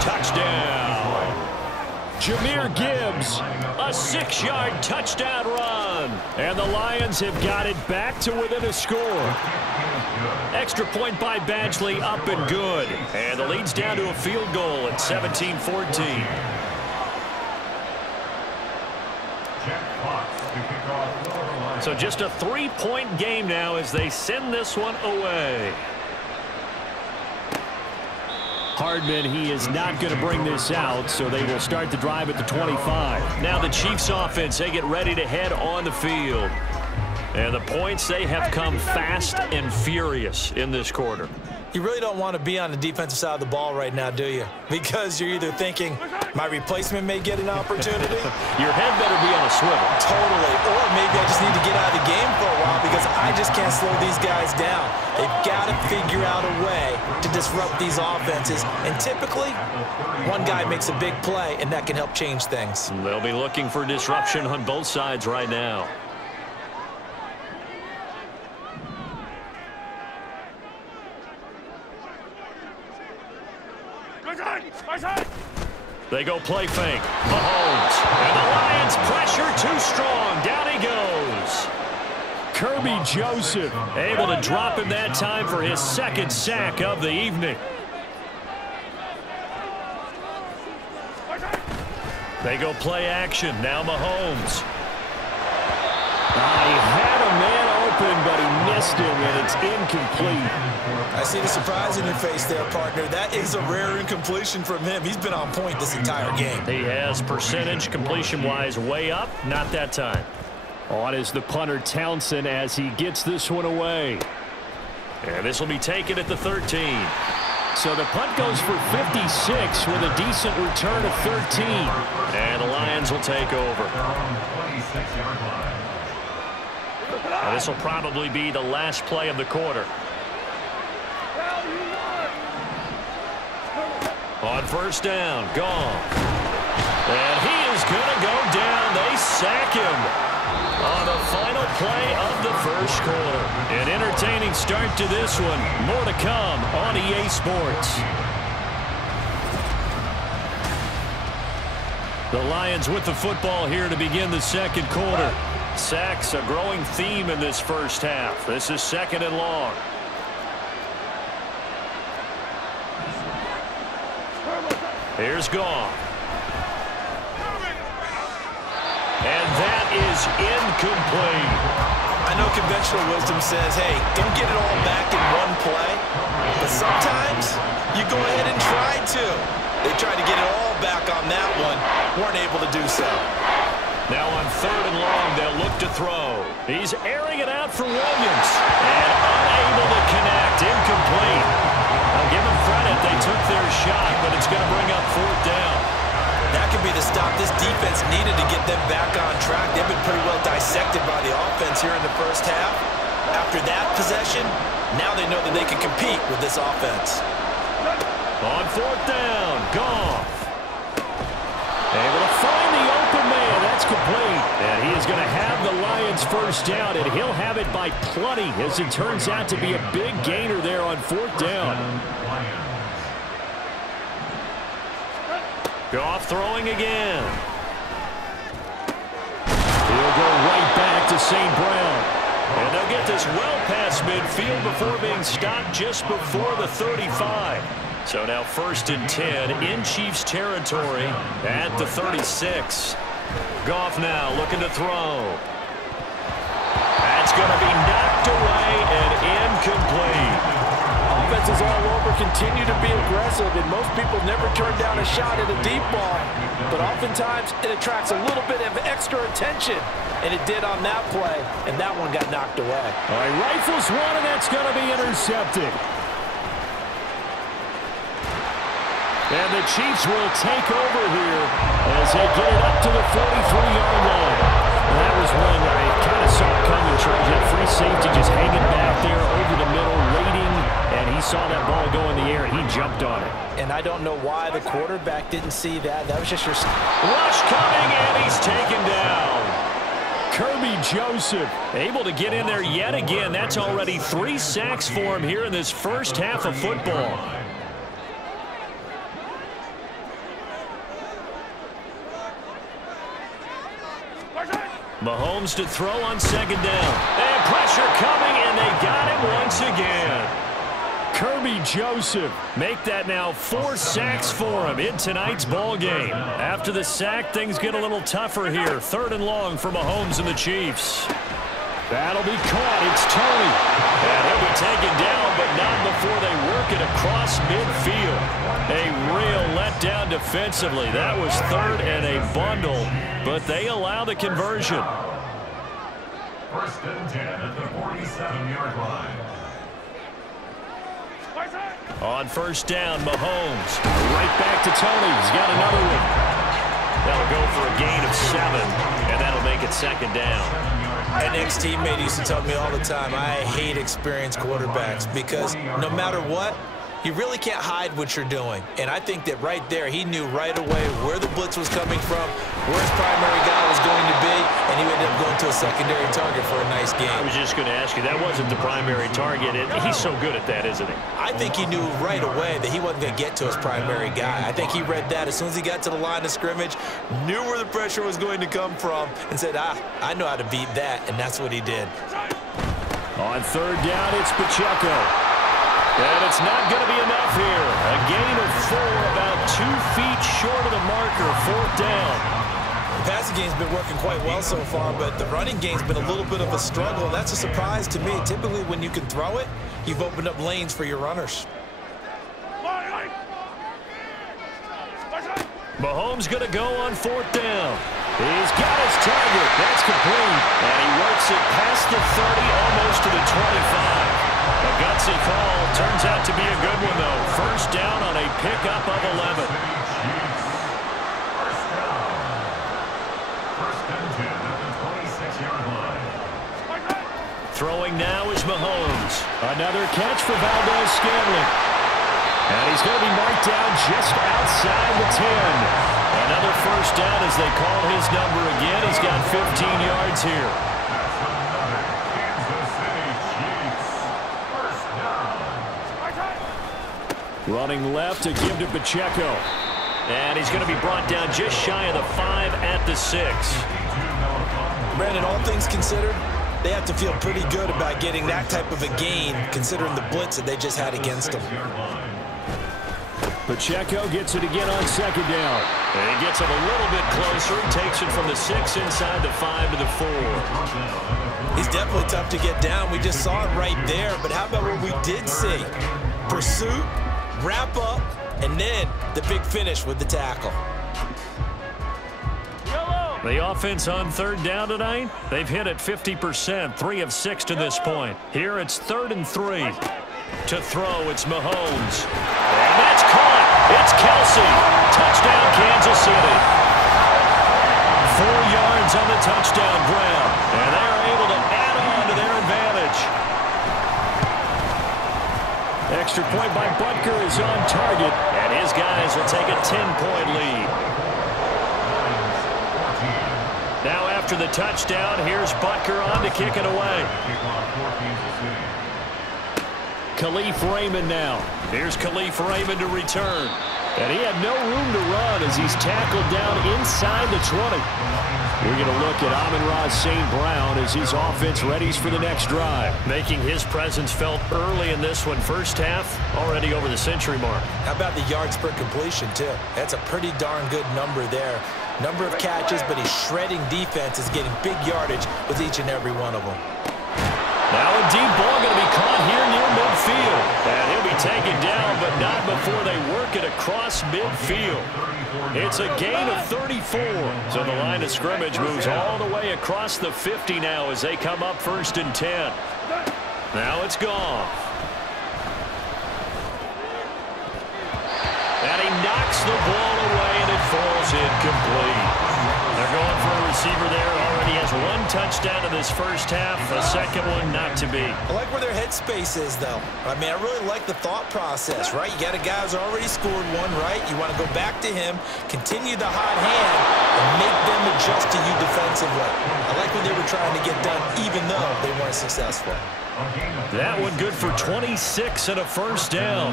touchdown. Jahmyr Gibbs, a 6-yard touchdown run. And the Lions have got it back to within a score. Extra point by Badgley, up and good. And the lead's down to a field goal at 17-14. So just a 3-point game now as they send this one away. Hardman, he is not going to bring this out, so they will start the drive at the 25. Now the Chiefs offense, they get ready to head on the field. And the points, they have come fast and furious in this quarter. You really don't want to be on the defensive side of the ball right now, do you? Because you're either thinking, my replacement may get an opportunity. Your head better be on a swivel. Totally. Or maybe I just need to get out of the game for a while because I just can't slow these guys down. They've got to figure out a way to disrupt these offenses. And typically, one guy makes a big play, and that can help change things. They'll be looking for disruption on both sides right now. They go play fake. Mahomes. And the Lions pressure too strong. Down he goes. Kirby Joseph able to drop him that time for his second sack of the evening. They go play action. Now Mahomes. He had a man open, but he missed him, and it's incomplete. I see the surprise in your face there, partner. That is a rare incompletion from him. He's been on point this entire game. He has percentage completion-wise way up. Not that time. On is the punter Townsend as he gets this one away. And this will be taken at the 13. So the punt goes for 56 with a decent return of 13. And the Lions will take over. Now this will probably be the last play of the quarter. On first down, gone. And he is going to go down. They sack him on the final play of the first quarter. An entertaining start to this one. More to come on EA Sports. The Lions with the football here to begin the second quarter. Sacks a growing theme in this first half. This is second and long. Here's Goff. And that is incomplete. I know conventional wisdom says, hey, don't get it all back in one play. But sometimes you go ahead and try to. They tried to get it all back on that one. Weren't able to do so. Now on third and long, they'll look to throw. He's airing it out for Williams. And unable to connect. Incomplete. I'll give them credit. They took their shot, but it's going to bring up fourth down. That could be the stop this defense needed to get them back on track. They've been pretty well dissected by the offense here in the first half. After that possession, now they know that they can compete with this offense. On fourth down, Goff. Able to find the open man. That's complete. And he is going to have the Lions first down, and he'll have it by plenty as it turns out to be a big gainer there on fourth down. Goff throwing again. He'll go right back to St. Brown. And they'll get this well past midfield before being stopped just before the 35. So now first and 10 in Chiefs territory at the 36. Goff now looking to throw. That's going to be knocked away and incomplete. Offenses all over continue to be aggressive, and most people never turn down a shot at a deep ball. But oftentimes it attracts a little bit of extra attention, and it did on that play, and that one got knocked away. All right, rifles one, and that's going to be intercepted. And the Chiefs will take over here as they get it up to the 43-yard line. That was one I kind of saw coming. Trying to get free safety just hanging back there over the middle, waiting, and he saw that ball go in the air, and he jumped on it. And I don't know why the quarterback didn't see that. That was just your... Rush coming, and he's taken down. Kirby Joseph able to get in there yet again. That's already 3 sacks for him here in this first half of football. Mahomes to throw on second down. And pressure coming, and they got him once again. Kirby Joseph make that now 4 sacks for him in tonight's ball game. After the sack, things get a little tougher here. 3rd and long for Mahomes and the Chiefs. That'll be caught. It's Tony. And he'll be taken down, but not before they work it across midfield. A real letdown defensively. That was 3rd and a bundle, but they allow the conversion. 1st and 10 at the 47-yard line. On 1st down, Mahomes. Right back to Tony. He's got another one. That'll go for a gain of 7, and that'll make it 2nd down. An ex-teammate used to tell me all the time, I hate experienced quarterbacks because no matter what, you really can't hide what you're doing. And I think that right there, he knew right away where the blitz was coming from, where his primary guy was going to be, and he ended up going to a secondary target for a nice game. I was just going to ask you, that wasn't the primary target. He's so good at that, isn't he? I think he knew right away that he wasn't going to get to his primary guy. I think he read that as soon as he got to the line of scrimmage, knew where the pressure was going to come from, and said, I know how to beat that, and that's what he did. On 3rd down, it's Pacheco. And it's not going to be enough here. A gain of 4, about 2 feet short of the marker, 4th down. The passing game's been working quite well so far, but the running game's been a little bit of a struggle. That's a surprise to me. Typically, when you can throw it, you've opened up lanes for your runners. Mahomes going to go on 4th down. He's got his target. That's complete. And he works it past the 30, almost to the 25. A gutsy call. Turns out to be a good one, though. 1st down on a pickup of 11. 1st and 10 at the 26-yard line. Throwing now is Mahomes. Another catch for Valdez-Scantling. And he's going to be marked down just outside the 10. Another 1st down as they call his number again. He's got 15 yards here. Running left to give to Pacheco. And he's going to be brought down just shy of the 5 at the 6. Brandon, all things considered, they have to feel pretty good about getting that type of a gain, considering the blitz that they just had against them. Pacheco gets it again on 2nd down. And he gets him a little bit closer. He takes it from the 6 inside the 5 to the 4. He's definitely tough to get down. We just saw it right there. But how about what we did see? Pursuit, wrap up, and then the big finish with the tackle. The offense on 3rd down tonight, they've hit it 50%, 3 of 6 to this point. Here it's 3rd and 3. To throw, it's Mahomes. And that's caught. It's Kelsey. Touchdown, Kansas City. 4 yards on the touchdown grab. And they're able to add on to their advantage. Extra point by Butker is on target. And his guys will take a 10-point lead. Now after the touchdown, here's Butker on to kick it away. Khalif Raymond now. Here's Khalif Raymond to return. And he had no room to run as he's tackled down inside the 20. We're going to look at Amon-Ra St. Brown as his offense readies for the next drive. Making his presence felt early in this one. 1st half, already over the century mark. How about the yards per completion, too? That's a pretty darn good number there. Number of catches, but he's shredding defense, is getting big yardage with each and every one of them. Now a deep ball going to be caught here near midfield. And he'll be taken down, but not before they work it across midfield. It's a gain of 34. So the line of scrimmage moves all the way across the 50 now as they come up 1st and 10. Now it's gone. And he knocks the ball away, and it falls incomplete. They're going for a receiver there. Already has 1 touchdown in this 1st half. A 2nd one not to be. I like where their headspace is, though. I mean, I really like the thought process, right? You got a guy who's already scored 1, right? You want to go back to him, continue the hot hand, and make them adjust to you defensively. I like what they were trying to get done, even though they weren't successful. That one good for 26 and a 1st down.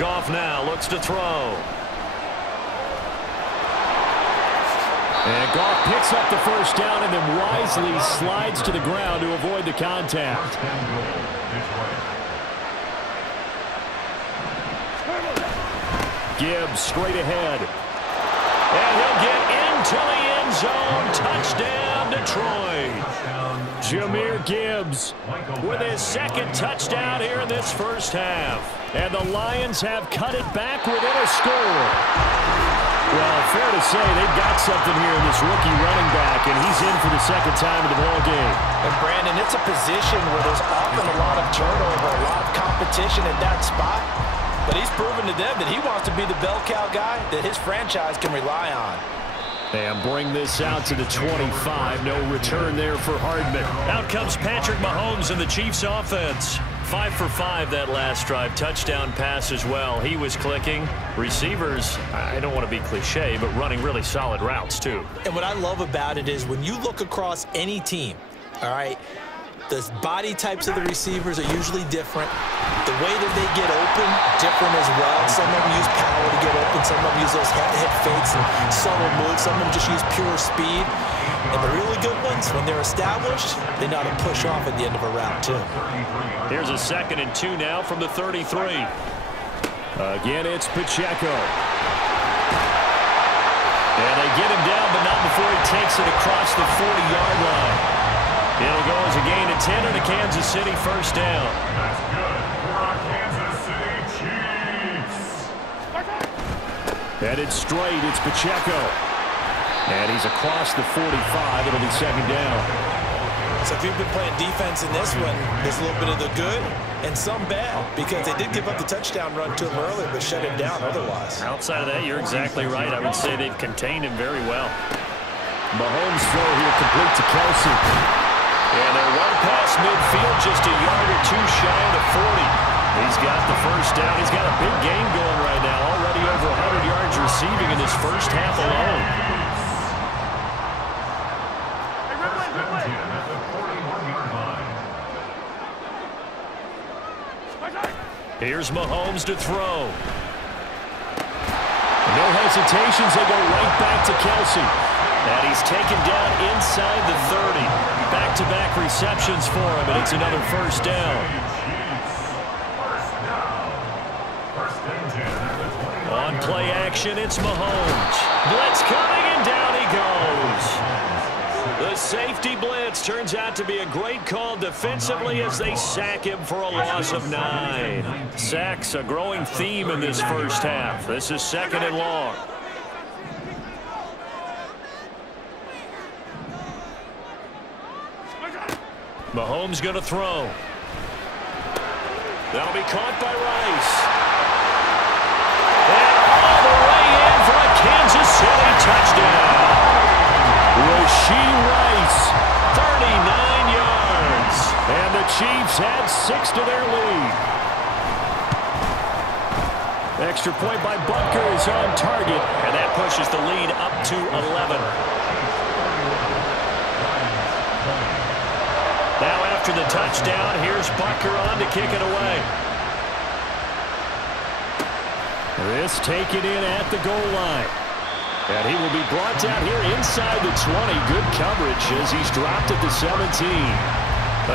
Goff now looks to throw. And Goff picks up the first down and then wisely slides to the ground to avoid the contact. Gibbs straight ahead. And he'll get into the end zone. Touchdown, Detroit. Jahmyr Gibbs with his second touchdown here in this first half. And the Lions have cut it back within a score. Well, fair to say they've got something here in this rookie running back, and he's in for the second time in the ball game. And Brandon, it's a position where there's often a lot of turnover, a lot of competition at that spot. But he's proven to them that he wants to be the bell cow guy that his franchise can rely on. And bring this out to the 25. No return there for Hardman. Out comes Patrick Mahomes and the Chiefs offense. 5 for 5 that last drive. Touchdown pass as well. He was clicking. Receivers, I don't want to be cliche, but running really solid routes too. And what I love about it is when you look across any team, all right, the body types of the receivers are usually different. The way that they get open, different as well. Some of them use power to get open. Some of them use those head fakes and subtle moves. Some of them just use pure speed. And the really good ones, when they're established, they know how to push off at the end of a route, too. Here's a 2nd and 2 now from the 33. Again, it's Pacheco. And they get him down, but not before he takes it across the 40-yard line. It'll go as a gain of 10 and a Kansas City first down. That's good for our Kansas City Chiefs. Headed straight, it's Pacheco. And he's across the 45. It'll be 2nd down. So if you've been playing defense in this one, there's a little bit of the good and some bad, because they did give up the touchdown run to him earlier, but shut him down otherwise. Outside of that, you're exactly right. I would say they've contained him very well. Mahomes throw here complete to Kelsey. And they're well past midfield, just a yard or two shy of the 40. He's got the first down. He's got a big game going right now. Already over 100 yards receiving in this first half alone. Here's Mahomes to throw. No hesitations. They go right back to Kelsey. And he's taken down inside the 30. Back-to-back receptions for him, and it's another first down. On play action, it's Mahomes. Blitz coming, and down he goes. The safety blitz turns out to be a great call defensively as they sack him for a loss of 9. Sacks, a growing theme in this first half. This is 2nd and long. Mahomes going to throw. That'll be caught by Rice. And all the way in for a Kansas City touchdown. Rashee Rice, 39 yards. And the Chiefs add 6 to their lead. Extra point by Butker is on target, and that pushes the lead up to 11. Now after the touchdown, here's Butker on to kick it away. This taken in at the goal line. And he will be brought down here inside the 20. Good coverage as he's dropped at the 17.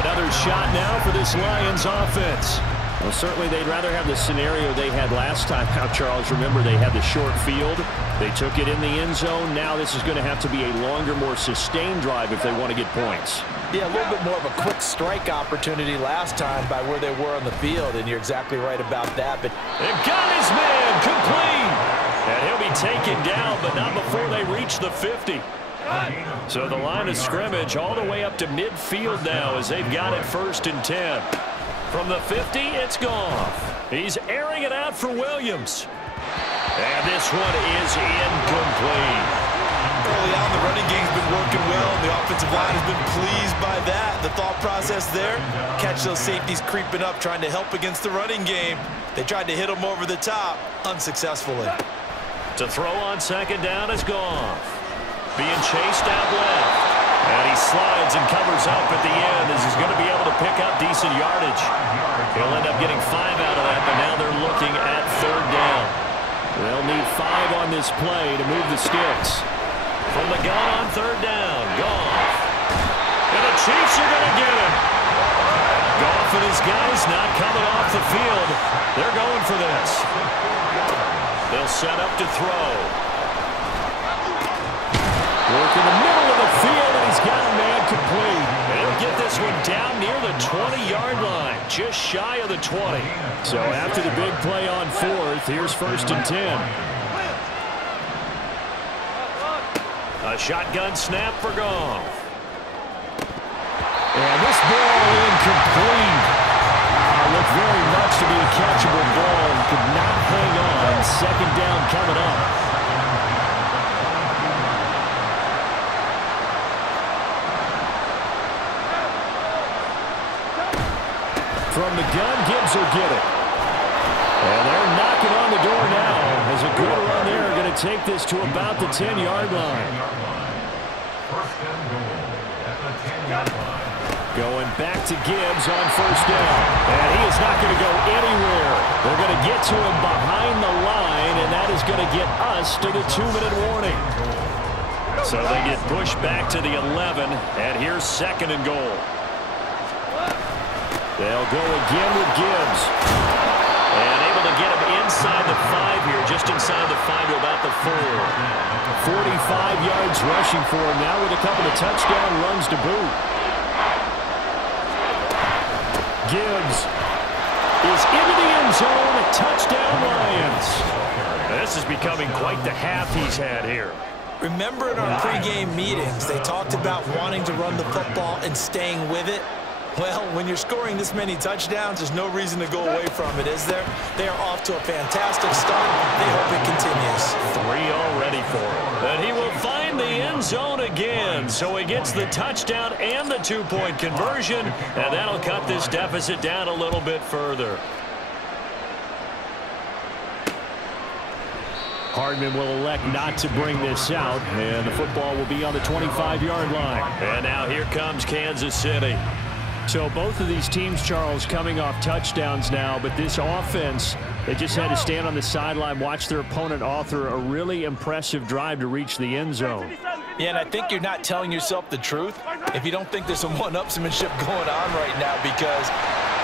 Another shot now for this Lions offense. Well, certainly they'd rather have the scenario they had last time. Now, Charles, remember they had the short field. They took it in the end zone. Now this is going to have to be a longer, more sustained drive if they want to get points. Yeah, a little bit more of a quick strike opportunity last time by where they were on the field, and you're exactly right about that. But they've got his man complete. And he'll be taken down, but not before they reach the 50. So the line of scrimmage all the way up to midfield now as they've got it 1st and 10. From the 50, it's Goff. He's airing it out for Williams. And this one is incomplete. Early on, the running game's been working well. The offensive line has been pleased by that. The thought process there, catch those safeties creeping up, trying to help against the running game. They tried to hit them over the top, unsuccessfully. To throw on 2nd down is Goff. Being chased out left. And he slides and covers up at the end as he's going to be able to pick up decent yardage. He'll end up getting 5 out of that, but now they're looking at 3rd down. They'll need 5 on this play to move the sticks. From the gun on 3rd down, Goff. And the Chiefs are going to get him. Goff and his guys not coming off the field. They're going for this. They'll set up to throw. Work in the middle of the field, and he's got a man complete. And he'll get this one down near the 20-yard line, just shy of the 20. So after the big play on 4th, here's 1st and 10. A shotgun snap for Goff. And this ball incomplete. Looked very much to be a catchable ball and could not hang on. 2nd down coming up. From the gun, Gibbs will get it. And they're knocking on the door now as a good run there. Going to take this to about the 10-yard line. 1st and goal at the 10-yard line. Going back to Gibbs on 1st down. And he is not going to go anywhere. They're going to get to him behind the line, and that is going to get us to the 2-minute warning. So they get pushed back to the 11, and here's 2nd and goal. They'll go again with Gibbs. And able to get him inside the 5 here, just inside the 5 to about the 4. 45 yards rushing for him now with a couple of touchdown runs to boot. Gibbs is into the end zone. Touchdown, Lions. This is becoming quite the half he's had here. Remember in our pregame meetings, they talked about wanting to run the football and staying with it? Well, when you're scoring this many touchdowns, there's no reason to go away from it, is there? They are off to a fantastic start. They hope it continues. 3 already for him. And he will find the end zone again. So he gets the touchdown and the 2-point conversion, and that'll cut this deficit down a little bit further. Hardman will elect not to bring this out, and the football will be on the 25-yard line. And now here comes Kansas City. So both of these teams, Charles, coming off touchdowns now, but this offense, they just had to stand on the sideline, watch their opponent author a really impressive drive to reach the end zone. Yeah, and I think you're not telling yourself the truth if you don't think there's some one-upsmanship going on right now, because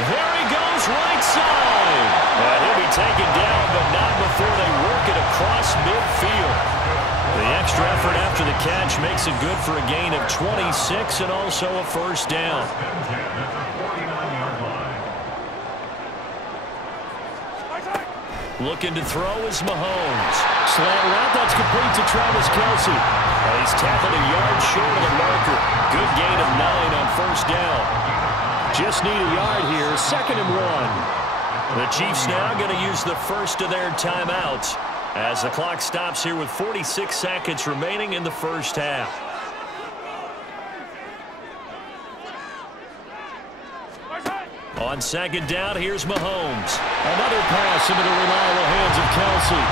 there he goes, right side. And he'll be taken down, but not before they work it across midfield. The extra effort after the catch makes it good for a gain of 26 and also a 1st down. Looking to throw is Mahomes. Slant route, that's complete to Travis Kelce. And he's tackled a yard short of the marker. Good gain of 9 on 1st down. Just need a yard here, 2nd and 1. The Chiefs now going to use the first of their timeouts as the clock stops here with 46 seconds remaining in the 1st half. On 2nd down, here's Mahomes. Another pass into the reliable hands of Kelce.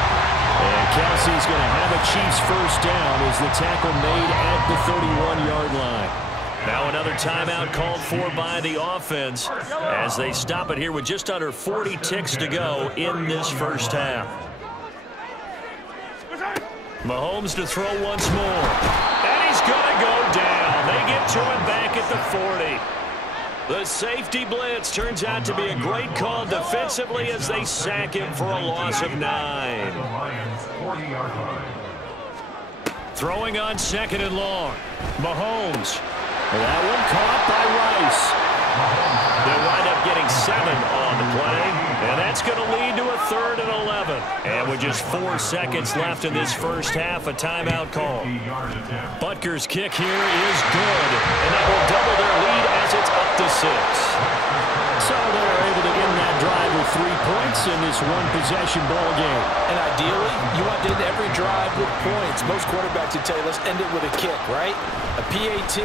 And Kelce's going to have a Chiefs 1st down as the tackle made at the 31-yard line. Now another timeout called for by the offense as they stop it here with just under 40 ticks to go in this 1st half. Mahomes to throw once more. And he's going to go down. They get to him back at the 40. The safety blitz turns out to be a great call defensively as they sack him for a loss of 9. Throwing on 2nd and long. Mahomes. That one caught by Rice. They'll wind up getting 7 on the play, and that's going to lead to a 3rd and 11. And with just 4 seconds left in this 1st half, a timeout call. Butker's kick here is good, and that will double their lead as it's up to 6. So they're able to end that drive with 3 points in this one-possession ball game. And ideally, you want to end every drive with points. Most quarterbacks would tell you, let's end it with a kick, right? A PAT,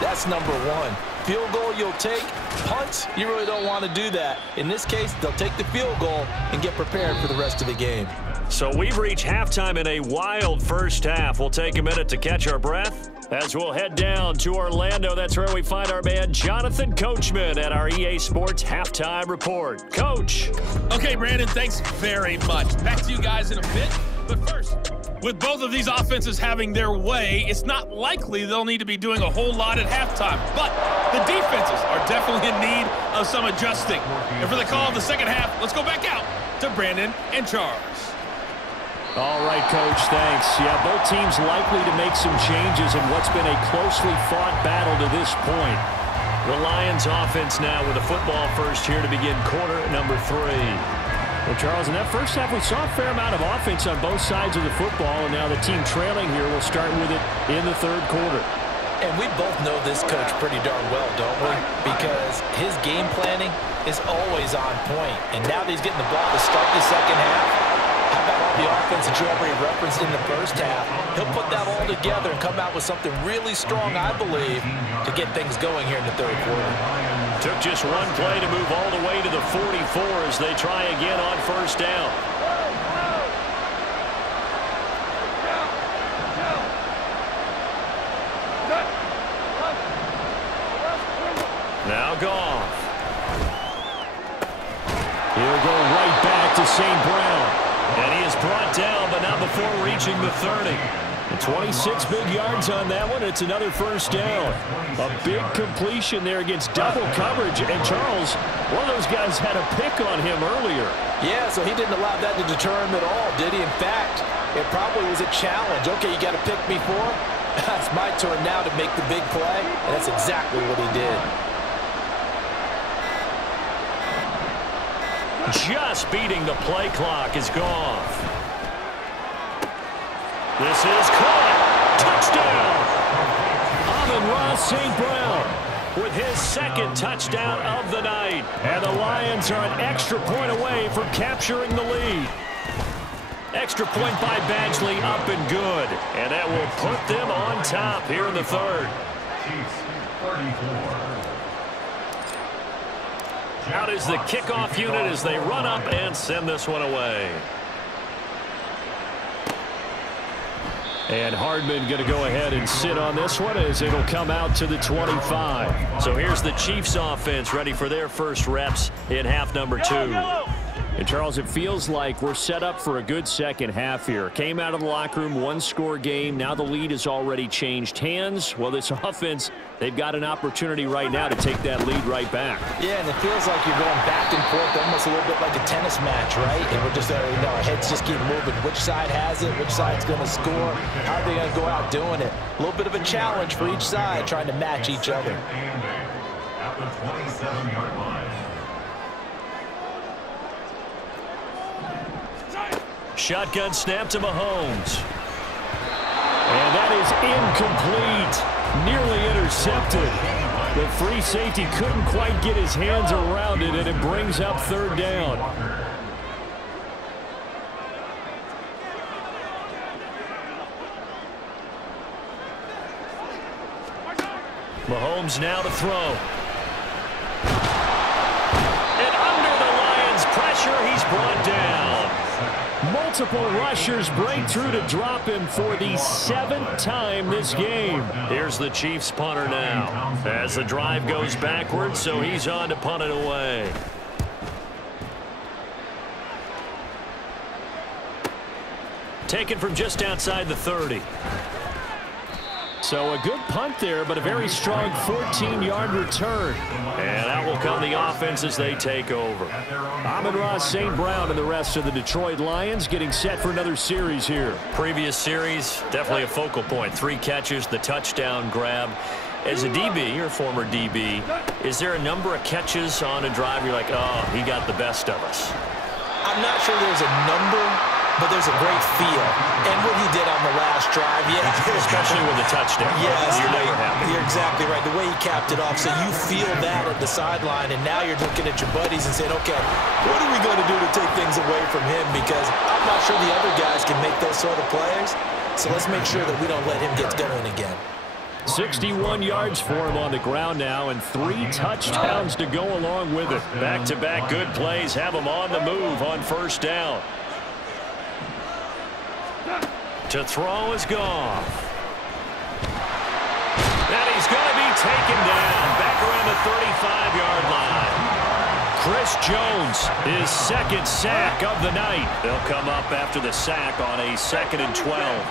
that's number 1. Field goal you'll take. Punts, you really don't want to do that. In this case, they'll take the field goal and get prepared for the rest of the game. So we've reached halftime in a wild first half. We'll take a minute to catch our breath as we'll head down to Orlando. That's where we find our man Jonathan Coachman at our EA Sports Halftime Report. Coach. Okay, Brandon, thanks very much. Back to you guys in a bit. But first, with both of these offenses having their way, it's not likely they'll need to be doing a whole lot at halftime. But the defenses are definitely in need of some adjusting. And for the call of the second half, let's go back out to Brandon and Charles. All right, Coach, thanks. Yeah, both teams likely to make some changes in what's been a closely fought battle to this point. The Lions offense now with a football first here to begin quarter number 3. Well, Charles, in that first half, we saw a fair amount of offense on both sides of the football, and now the team trailing here will start with it in the third quarter. And we both know this coach pretty darn well, don't we? Because his game planning is always on point. And now that he's getting the ball to start the second half, how about all the offense that you already referenced in the first half? He'll put that all together and come out with something really strong, I believe, to get things going here in the third quarter. Took just one play to move all the way to the 44 as they try again on first down. Now Goff. He'll go right back to St. Brown. And he is brought down, but not before reaching the 30. And 26 big yards on that one. It's another first down. A big completion there against double coverage. And Charles, one of those guys had a pick on him earlier. Yeah, so he didn't allow that to deter him at all, did he? In fact, it probably was a challenge. Okay, you got to pick me for? It's my turn now to make the big play. And that's exactly what he did. Just beating the play clock is Goff. This is caught. Touchdown. Amon-Ra St. Brown with his second touchdown of the night. And the Lions are an extra point away from capturing the lead. Extra point by Badgley up and good. And that will put them on top here in the third. Chiefs 34. Out is the kickoff unit as they run up and send this one away. And Hardman going to go ahead and sit on this one as it'll come out to the 25. So here's the Chiefs offense ready for their first reps in half number 2. And Charles, it feels like we're set up for a good second half here. Came out of the locker room, one-score game. Now the lead has already changed hands. Well, this offense, they've got an opportunity right now to take that lead right back. Yeah, and it feels like you're going back and forth, almost a little bit like a tennis match, right? And we're just, our heads just keep moving. Which side has it? Which side's going to score? How are they going to go out doing it? A little bit of a challenge for each side, trying to match each other. At the 27-yard line. Shotgun snap to Mahomes. And that is incomplete. Nearly intercepted. The free safety couldn't quite get his hands around it, and it brings up third down. Mahomes now to throw. And under the Lions' pressure, he's brought down. Multiple rushers break through to drop him for the 7th time this game. Here's the Chiefs punter now as the drive goes backwards, so he's on to punt it away. Taken from just outside the 30. So a good punt there, but a very strong 14-yard return. And out will come the offense as they take over. Amon-Ra St. Brown and the rest of the Detroit Lions getting set for another series here. Previous series, definitely a focal point. 3 catches, the touchdown grab. As a DB, you're a former DB, is there a number of catches on a drive you're like, oh, he got the best of us? I'm not sure there's a number, but there's a great feel. And what he did on the last drive, yeah. Especially with a touchdown. Yes, you're never happy. You're exactly right. The way he capped it off, so you feel that at the sideline, and now you're looking at your buddies and saying, okay, what are we going to do to take things away from him? Because I'm not sure the other guys can make those sort of plays. So let's make sure that we don't let him get going again. 61 yards for him on the ground now, and 3 touchdowns to go along with it. Back-to-back good plays have him on the move on first down. To throw is Goff. And he's going to be taken down back around the 35-yard line. Chris Jones, his second sack of the night. They'll come up after the sack on a 2nd and 12.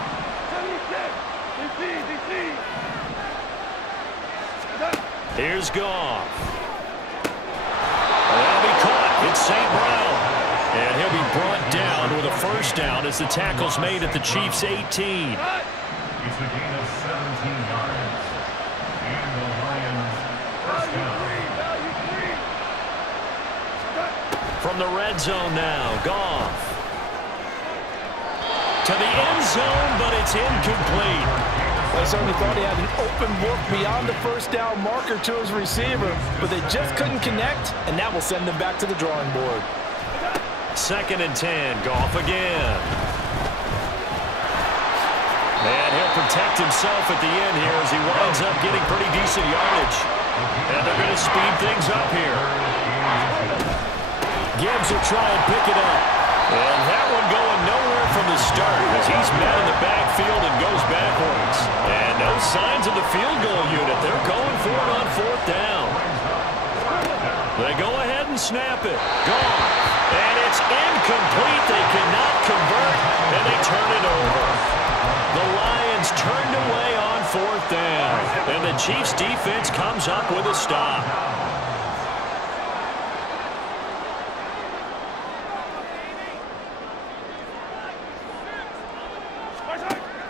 Here's Goff. That'll be caught. It's St. Brown. And he'll be brought down with a first down as the tackle's made at the Chiefs' 18. It's a gain of 17 yards. And the Lions first down. From the red zone now, Goff. To the end zone, but it's incomplete. I certainly thought he had an open look beyond the first down marker to his receiver, but they just couldn't connect, and that will send them back to the drawing board. 2nd and 10, Goff again. And he'll protect himself at the end here as he winds up getting pretty decent yardage. And they're going to speed things up here. Gibbs will try and pick it up. And that one going nowhere from the start as he's met in the backfield and goes backwards. And no signs of the field goal unit. They're going for it on 4th down. They go ahead and snap it. Gone. And it's incomplete. They cannot convert, and they turn it over. The Lions turned away on 4th down, and the Chiefs' defense comes up with a stop.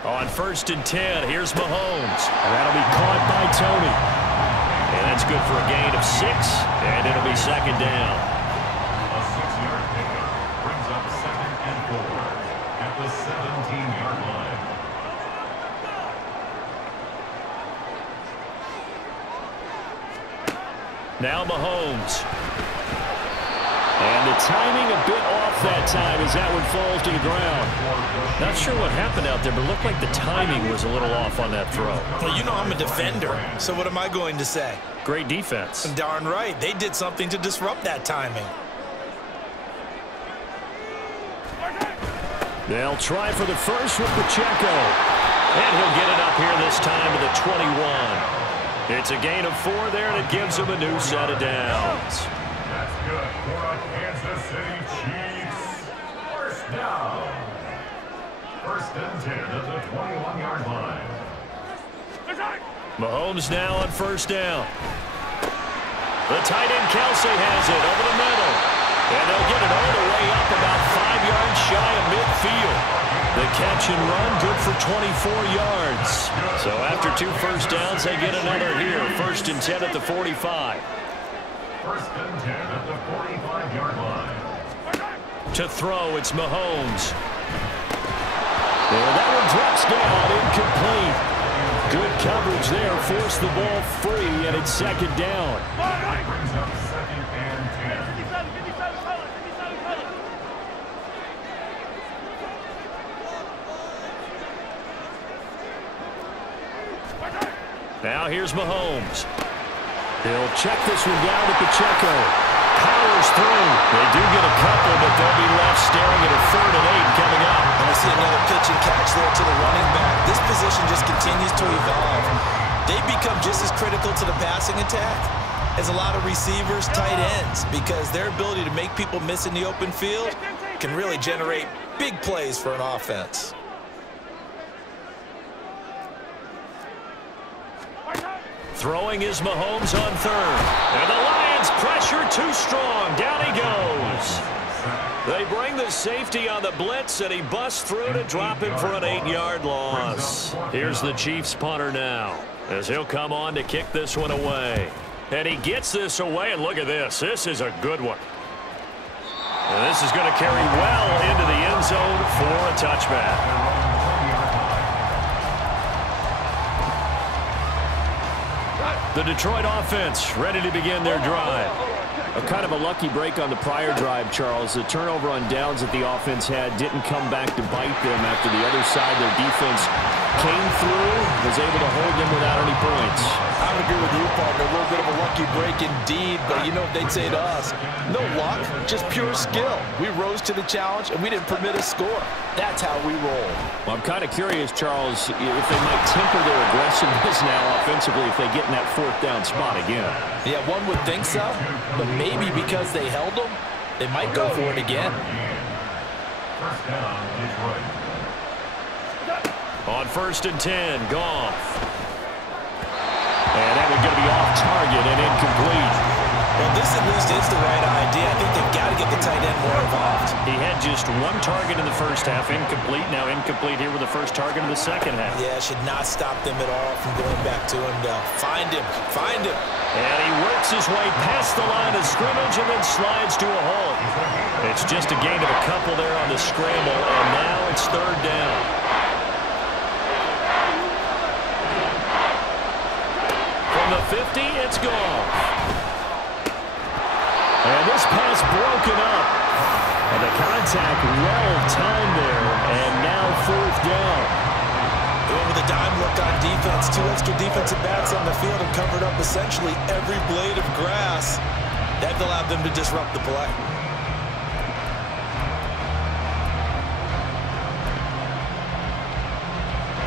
On 1st and 10, here's Mahomes. And that'll be caught by Tony. And that's good for a gain of 6, and it'll be 2nd down. A 6-yard pickup brings up 2nd and 4 at the 17-yard line. Now Mahomes. And the timing a bit off that time as that one falls to the ground. Not sure what happened out there, but it looked like the timing was a little off on that throw. Well, you know I'm a defender, so what am I going to say? Great defense. Darn right. They did something to disrupt that timing. They'll try for the first with Pacheco. And he'll get it up here this time to the 21. It's a gain of 4 there, and it gives him a new set of downs. That's good for a Kansas City Chiefs. First down. 1st and 10 at the 21-yard line. Mahomes now on 1st down. The tight end Kelsey has it over the middle. And they'll get it all the way up about 5 yards shy of midfield. The catch and run good for 24 yards. So after 2 first downs, they get another here. 1st and 10 at the 45. 1st and 10 at the 45-yard line. To throw, it's Mahomes. And that one drops down, incomplete. Good coverage there, forced the ball free, and it's 2nd down. Brings up 2nd and 10. Now here's Mahomes. He'll check this one down to Pacheco. Powers through. They do get a couple, but they'll be left staring at a 3rd and 8 coming up. And I see another pitch and catch there to the running back. This position just continues to evolve. They become just as critical to the passing attack as a lot of receivers, tight ends, because their ability to make people miss in the open field can really generate big plays for an offense. Throwing is Mahomes on 3rd. And the Lions pressure too strong. Down he goes. They bring the safety on the blitz, and he busts through to drop him for an 8-yard loss. Here's the Chiefs punter now as he'll come on to kick this one away. And he gets this away, and look at this. This is a good one. And this is going to carry well into the end zone for a touchback. The Detroit offense ready to begin their drive. A kind of a lucky break on the prior drive, Charles. The turnover on downs that the offense had didn't come back to bite them after the other side. Their defense came through, was able to hold them without any points. I I would agree with you, partner. A little bit of a lucky break indeed, but you know what they'd say to us? No luck, just pure skill. We rose to the challenge, and we didn't permit a score. That's how we roll. Well, I'm kind of curious, Charles, if they might temper their aggressiveness now offensively if they get in that fourth down spot again. Yeah, one would think so, but maybe because they held them, they might go for it again. First down, Detroit. On 1st and 10, Goff. And that one's going to be off target and incomplete. Well, this at least is the right idea. I think they've got to get the tight end more involved. He had just one target in the first half, incomplete. Now incomplete here with the first target in the second half. Yeah, should not stop them at all from going back to him, though. Find him. Find him. And he works his way past the line of scrimmage and then slides to a halt. It's just a gain of a couple there on the scramble, and now it's third down. The 50, it's gone. And this pass broken up. And the contact well timed there. And now fourth down. With a dime look on defense, 2 extra defensive backs on the field and covered up essentially every blade of grass. That allowed them to disrupt the play.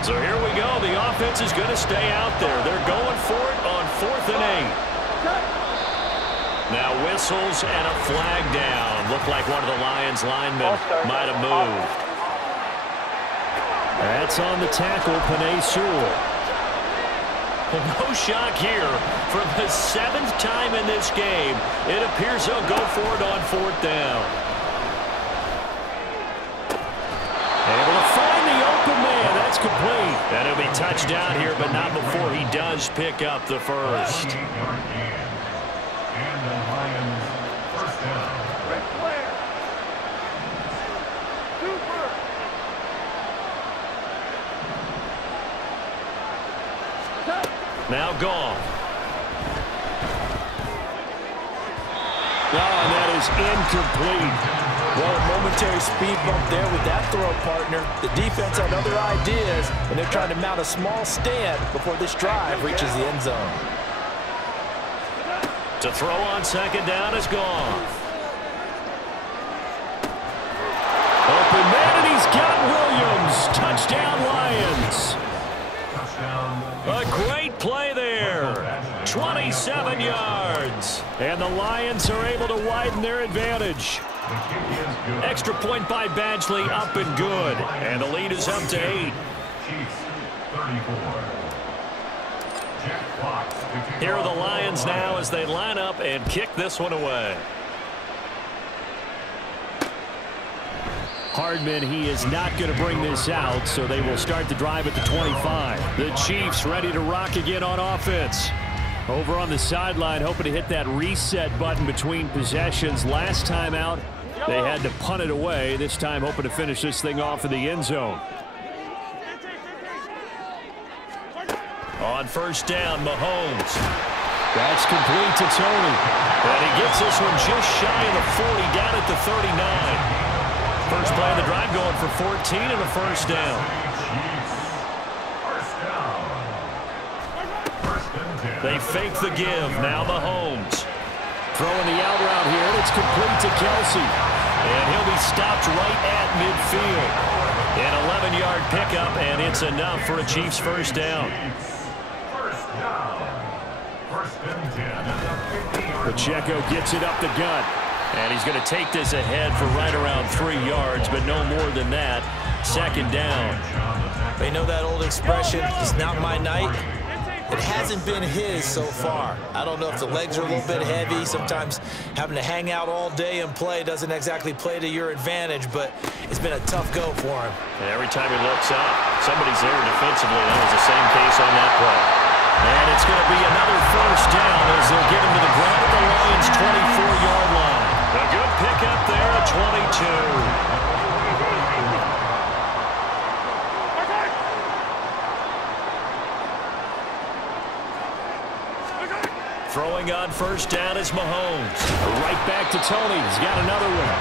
So here we go. The offense is going to stay out there. They're going for it on 4th and 8. Now whistles and a flag down. Looked like one of the Lions linemen might have moved. That's on the tackle, Penei Sewell. No shock here. For the 7th time in this game, it appears they'll go for it on 4th down. Able to find the open man. That's complete. And it'll be touchdown here, but not before he does pick up the first. And the Lions first down. Now gone. Oh, and that is incomplete. Well, a momentary speed bump there with that throw, partner. The defense had other ideas, and they're trying to mount a small stand before this drive reaches the end zone. To throw on 2nd down is gone. Open man, and he's got Williams. Touchdown, Lions. A great play there. 27 yards. And the Lions are able to widen their advantage. Extra point by Badgley, up and good. And the lead is up to 8. Here are the Lions now as they line up and kick this one away. Hardman, he is not going to bring this out, so they will start the drive at the 25. The Chiefs ready to rock again on offense. Over on the sideline, hoping to hit that reset button between possessions. Last time out, they had to punt it away. This time, hoping to finish this thing off in the end zone. On 1st down, Mahomes. That's complete to Tony. And he gets this one just shy of the 40, down at the 39. First play of the drive going for 14 and a first down. They fake the give. Now Mahomes. Throwing the out route here. It's complete to Kelsey. And he'll be stopped right at midfield. An 11-yard pickup, and it's enough for a Chiefs first down. Pacheco gets it up the gut. And he's going to take this ahead for right around 3 yards, but no more than that. 2nd down. They know that old expression, it's not my night. It hasn't been his so far. I don't know if the legs are a little bit heavy. Sometimes having to hang out all day and play doesn't exactly play to your advantage, but it's been a tough go for him. And every time he looks up, somebody's there defensively. That was the same case on that play. And it's going to be another first down as they'll get him to the ground at the Lions' 24-yard line. A good pickup there at 22. Throwing on 1st down is Mahomes. Right back to Tony. He's got another one.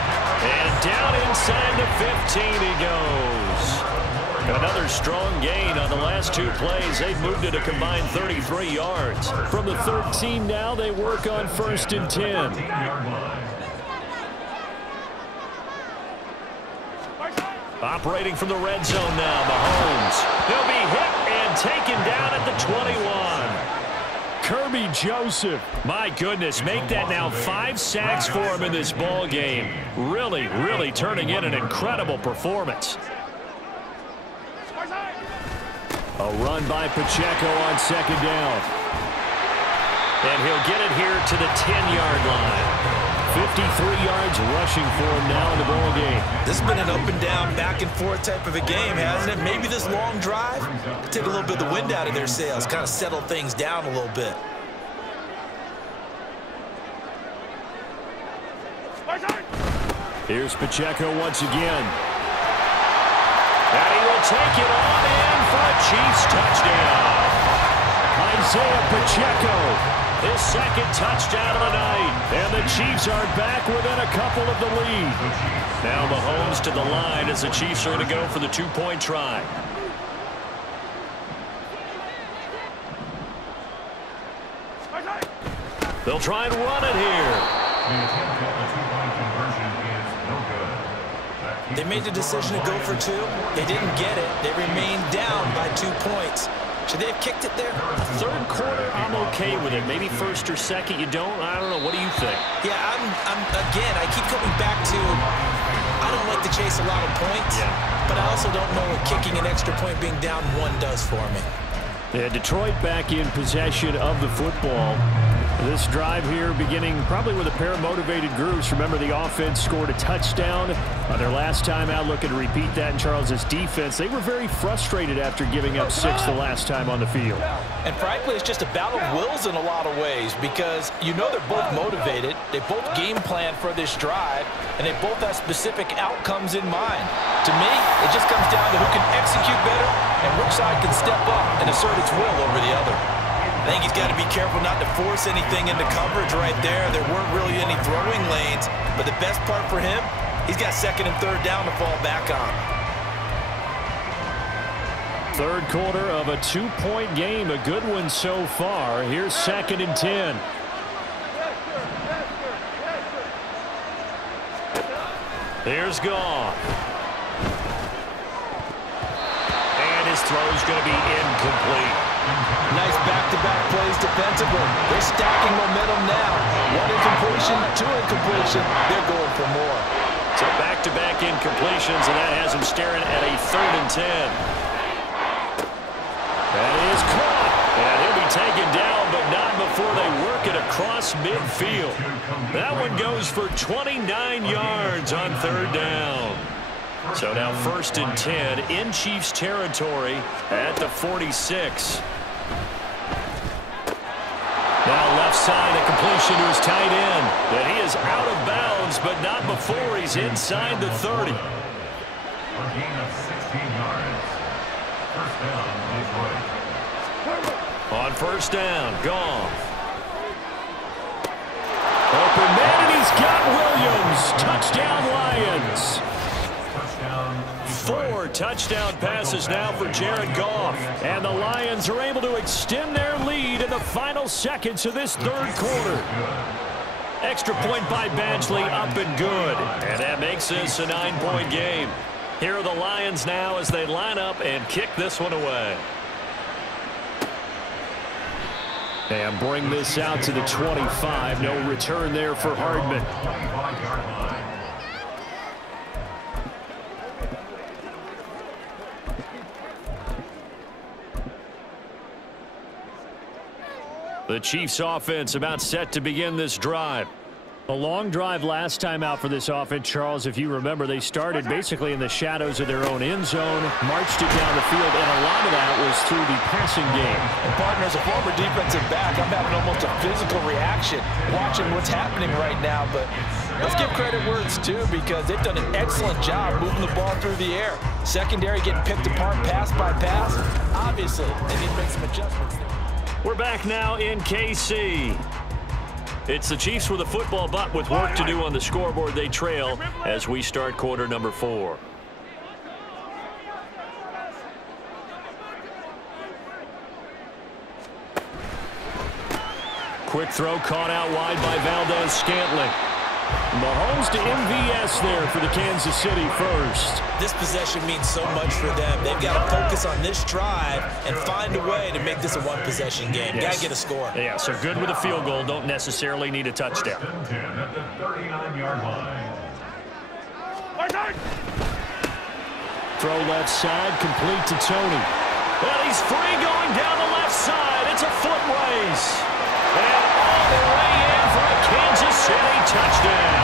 And down inside the 15 he goes. Another strong gain on the last two plays. They've moved it a combined 33 yards. From the 13 now, they work on 1st and 10. Operating from the red zone now, Mahomes. He'll be hit and taken down at the 21. Kirby Joseph. My goodness, make that now 5 sacks for him in this ball game. Really, really turning in an incredible performance. A run by Pacheco on 2nd down. And he'll get it here to the 10-yard line. 53 yards rushing for him now in the ball game. This has been an up and down, back and forth type of a game, hasn't it? Maybe this long drive could take a little bit of the wind out of their sails, kind of settle things down a little bit. Here's Pacheco once again. And he will take it on in for a Chiefs touchdown. Isaiah Pacheco. His 2nd touchdown of the night. And the Chiefs are back within a couple of the lead. Now Mahomes to the line as the Chiefs are going to go for the 2-point try. They'll try and run it here. They made the decision to go for 2. They didn't get it. They remained down by 2 points. Should they have kicked it there? 3rd quarter, I'm okay with it. Maybe 1st or 2nd, you don't? I don't know. What do you think? Yeah, again, I keep coming back to I don't like to chase a lot of points, but I also don't know what kicking an extra point being down 1 does for me. Yeah, Detroit back in possession of the football. This drive here beginning probably with a pair of motivated groups. Remember, the offense scored a touchdown on their last time out, looking to repeat that in Charles's defense. They were very frustrated after giving up 6 the last time on the field. And frankly, it's just a battle of wills in a lot of ways because you know they're both motivated. They both game plan for this drive, and they both have specific outcomes in mind. To me, it just comes down to who can execute better and which side can step up and assert its will over the other. I think he's got to be careful not to force anything into coverage right there. There weren't really any throwing lanes, but the best part for him, he's got 2nd and 3rd down to fall back on. 3rd quarter of a 2-point game, a good one so far. Here's 2nd and 10. Here's Goff. And his throw's going to be incomplete. Nice back-to-back plays defensively. They're stacking momentum now. 1 incompletion, 2 incompletion. They're going for more. So back-to-back incompletions, and that has him staring at a 3rd and 10. That is caught. And he'll be taken down, but not before they work it across midfield. That one goes for 29 yards on 3rd down. So now 1st and 10 in Chiefs territory at the 46. Now left side, a completion to his tight end. And he is out of bounds, but not before he's inside the 30. A gain of 16 yards. 1st down, Detroit. On 1st down, Goff. Open man, and he's got Williams. Touchdown, Lions. 4 touchdown passes now for Jared Goff. And the Lions are able to extend their lead in the final seconds of this 3rd quarter. Extra point by Badgley, up and good. And that makes this a 9-point game. Here are the Lions now as they line up and kick this one away. And bring this out to the 25. No return there for Hardman. The Chiefs offense about set to begin this drive. A long drive last time out for this offense, Charles. If you remember, they started basically in the shadows of their own end zone, marched it down the field, and a lot of that was through the passing game. And partner, as a former defensive back, I'm having almost a physical reaction watching what's happening right now. But let's give credit where it's due because they've done an excellent job moving the ball through the air. Secondary getting picked apart pass by pass. Obviously, they need to make some adjustments there. We're back now in KC. It's the Chiefs with a football, but with work to do on the scoreboard. They trail as we start quarter number 4. quick throw caught out wide by Valdez-Scantling. Mahomes to MVS there for the Kansas City first. This possession means so much for them. They've got to focus on this drive and find a way to make this a one-possession game. Yes. Got to get a score. Yeah, so good with a field goal. Don't necessarily need a touchdown. 10 at the 39-yard line. Throw left side, complete to Tony. Well, he's free going down the left side. It's a foot race. And all the way in for a Kansas City touchdown.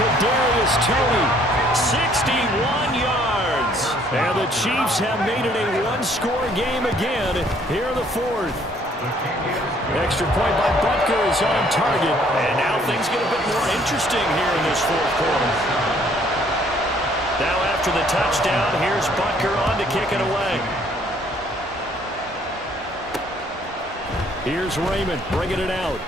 Kadarius Toney, 61 yards. And the Chiefs have made it a one-score game again here in the fourth. Extra point by Butker is on target. And now things get a bit more interesting here in this fourth quarter. Now after the touchdown, here's Butker on to kick it away. Here's Raymond bringing it out.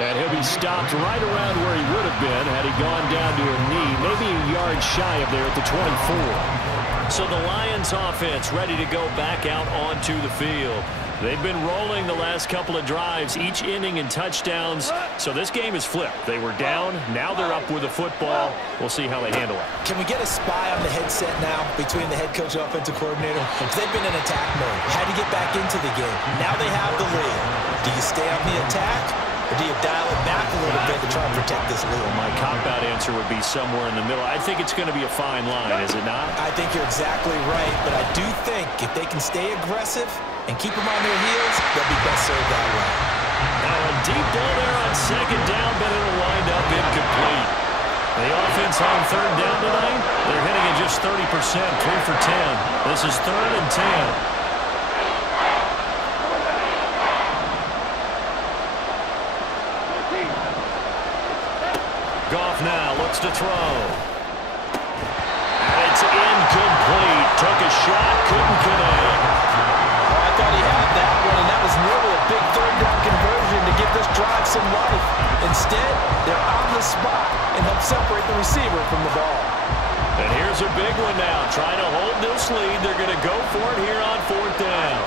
And he'll be stopped right around where he would have been had he gone down to a knee, maybe a yard shy of there at the 24. So the Lions offense ready to go back out onto the field. They've been rolling the last couple of drives, each inning in touchdowns. So this game is flipped. They were down. Now they're up with the football. We'll see how they handle it. Can we get a spy on the headset now between the head coach and offensive coordinator? They've been in attack mode. Had to get back into the game. Now they have the lead. Do you stay on the attack, or do you dial it back a little bit to try and protect this lead? Well, my cop-out answer would be somewhere in the middle. I think it's going to be a fine line, is it not? I think you're exactly right, but I do think if they can stay aggressive and keep them on their heels, they'll be best served that way. Now a deep ball there on second down, but it'll wind up incomplete. The offense on third down tonight, they're hitting at just 30%, 3 for 10. This is 3rd and 10. Goff now looks to throw. And it's incomplete. Took a shot, couldn't connect. I thought he had that one, and that was nearly a big third down conversion to give this drive some life. Instead, they're on the spot and help separate the receiver from the ball. And here's a big one now. Trying to hold this lead. They're going to go for it here on 4th down.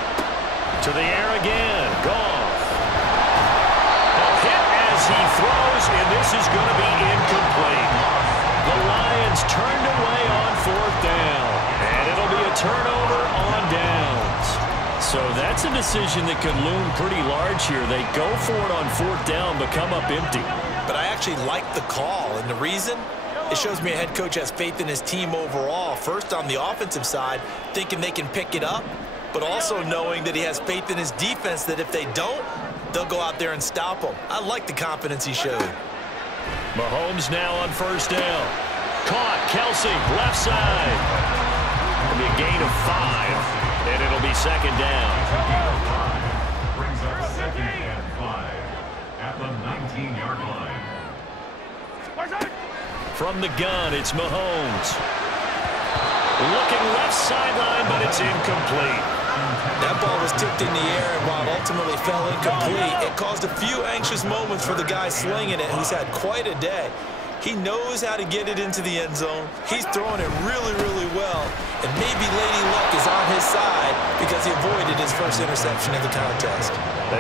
To the air again. Goff. A hit as he throws, and this is going to be incomplete. The Lions turned away on 4th down. And it'll be a turnover on downs. So that's a decision that could loom pretty large here. They go for it on 4th down, but come up empty. But I actually like the call, and the reason? It shows me a head coach has faith in his team overall. First on the offensive side, thinking they can pick it up, but also knowing that he has faith in his defense that if they don't, they'll go out there and stop them. I like the confidence he showed. Mahomes now on 1st down. Caught, Kelsey, left side. It'll be a gain of 5, and it'll be 2nd down. Brings up 2nd and 5 at the 19-yard line. From the gun, it's Mahomes. Looking left sideline, but it's incomplete. That ball was tipped in the air, and while it ultimately fell incomplete, it caused a few anxious moments for the guy slinging it, who's had quite a day. He knows how to get it into the end zone. He's throwing it really, really well. And maybe Lady Luck is on his side because he avoided his first interception of the contest.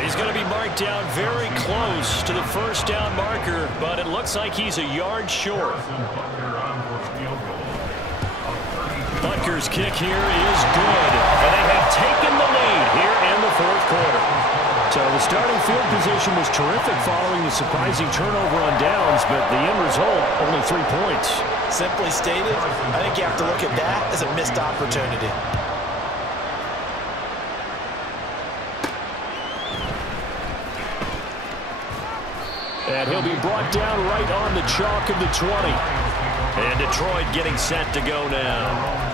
He's going to be marked down very close to the 1st down marker, but it looks like he's a yard short. Butker's kick here is good. And they have taken the lead here in the 4th quarter. So the starting field position was terrific following the surprising turnover on downs, but the end result, only 3 points. Simply stated, I think you have to look at that as a missed opportunity. And he'll be brought down right on the chalk of the 20. And Detroit getting set to go now.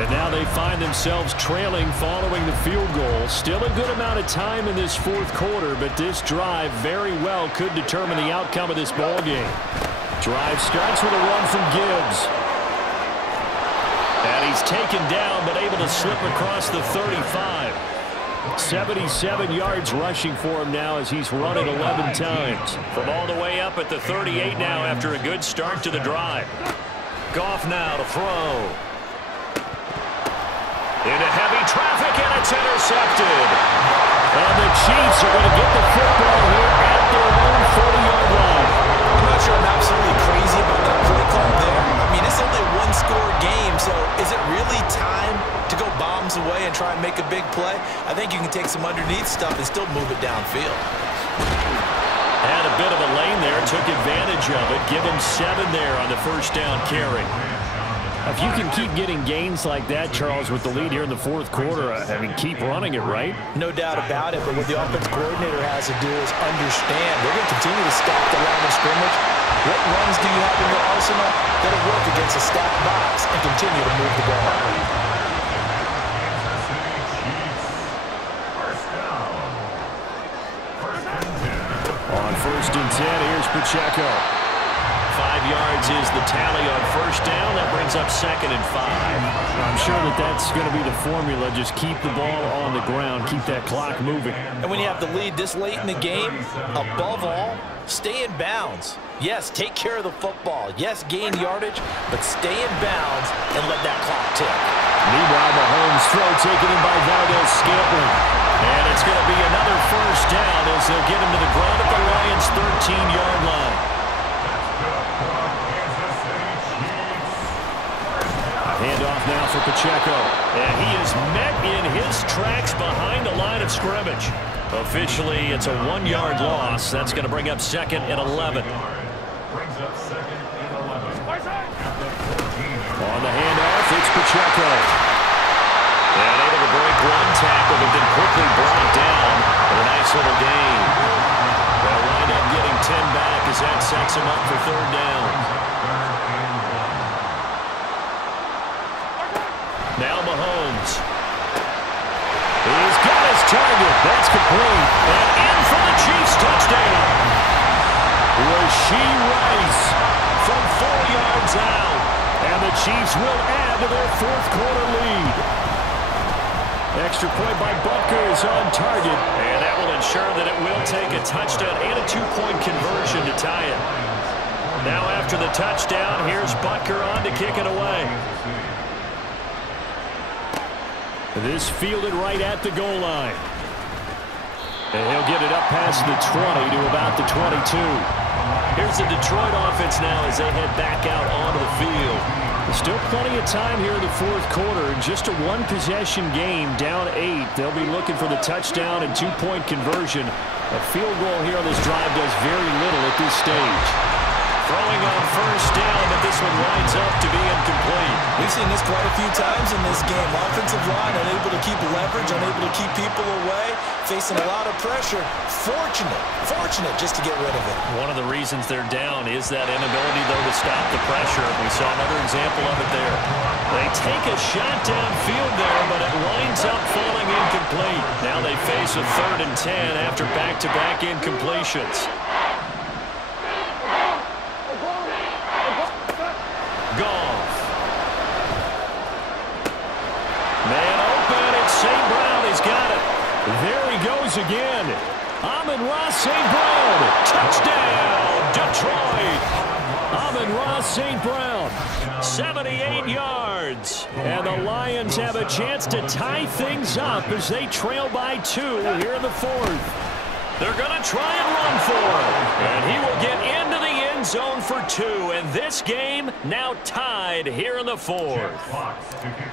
And now they find themselves trailing following the field goal. Still a good amount of time in this 4th quarter, but this drive very well could determine the outcome of this ball game. Drive starts with a run from Gibbs. And he's taken down, but able to slip across the 35. 77 yards rushing for him now as he's run it 11 times. From all the way up at the 38 now after a good start to the drive. Goff now to throw. Into heavy traffic, and it's intercepted. And the Chiefs are going to get the football here at their own 40-yard line. I'm not sure I'm absolutely crazy about that play call there. I mean, it's only a one-score game, so is it really time to go bombs away and try and make a big play? I think you can take some underneath stuff and still move it downfield. Had a bit of a lane there, took advantage of it. Give him 7 there on the first down carry. If you can keep getting gains like that, Charles, with the lead here in the fourth quarter, I mean, keep running it, right? No doubt about it, but what the offense coordinator has to do is understand they're going to continue to stack the line of scrimmage. What runs do you have in your arsenal that'll work against a stacked box and continue to move the ball? On first and 10, here's Pacheco. 5 yards is the tally on first down. That brings up 2nd and 5. I'm sure that's going to be the formula. Just keep the ball on the ground. Keep that clock moving. And when you have the lead this late in the game, above all, stay in bounds. Yes, take care of the football. Yes, gain yardage, but stay in bounds and let that clock tick. Meanwhile, Mahomes' throw taken in by Valdez-Scantling. And it's going to be another first down as they'll get him to the ground at the Lions' 13-yard line. Handoff now for Pacheco. And he is met in his tracks behind the line of scrimmage. Officially, it's a 1-yard loss. That's going to bring up 2nd and 11. On the handoff, it's Pacheco. And able to break one tackle, but then quickly brought down for a nice little gain. They'll wind up getting 10 back as that sets him up for 3rd down. Now Mahomes. He's got his target. That's complete. And in for the Chiefs touchdown. Rashee Rice from 4 yards out. And the Chiefs will add to their fourth quarter lead. Extra point by Butker is on target. And that will ensure that it will take a touchdown and a 2-point conversion to tie it. Now after the touchdown, here's Butker on to kick it away. This fielded right at the goal line. And he'll get it up past the 20 to about the 22. Here's the Detroit offense now as they head back out onto the field. There's still plenty of time here in the fourth quarter. Just a one-possession game, down 8. They'll be looking for the touchdown and 2-point conversion. A field goal here on this drive does very little at this stage. Throwing on first down, but this one winds up to be incomplete. We've seen this quite a few times in this game. Offensive line unable to keep leverage, unable to keep people away, facing a lot of pressure. Fortunate just to get rid of it. One of the reasons they're down is that inability, though, to stop the pressure. We saw another example of it there. They take a shot downfield there, but it winds up falling incomplete. Now they face a 3rd and 10 after back-to-back incompletions. There he goes again. Amon-Ra St. Brown. Touchdown, Detroit. Amon-Ra St. Brown, 78 yards. And the Lions have a chance to tie things up as they trail by 2 here in the fourth. They're going to try and run for him. And he will get into the end zone for 2. And this game now tied here in the fourth.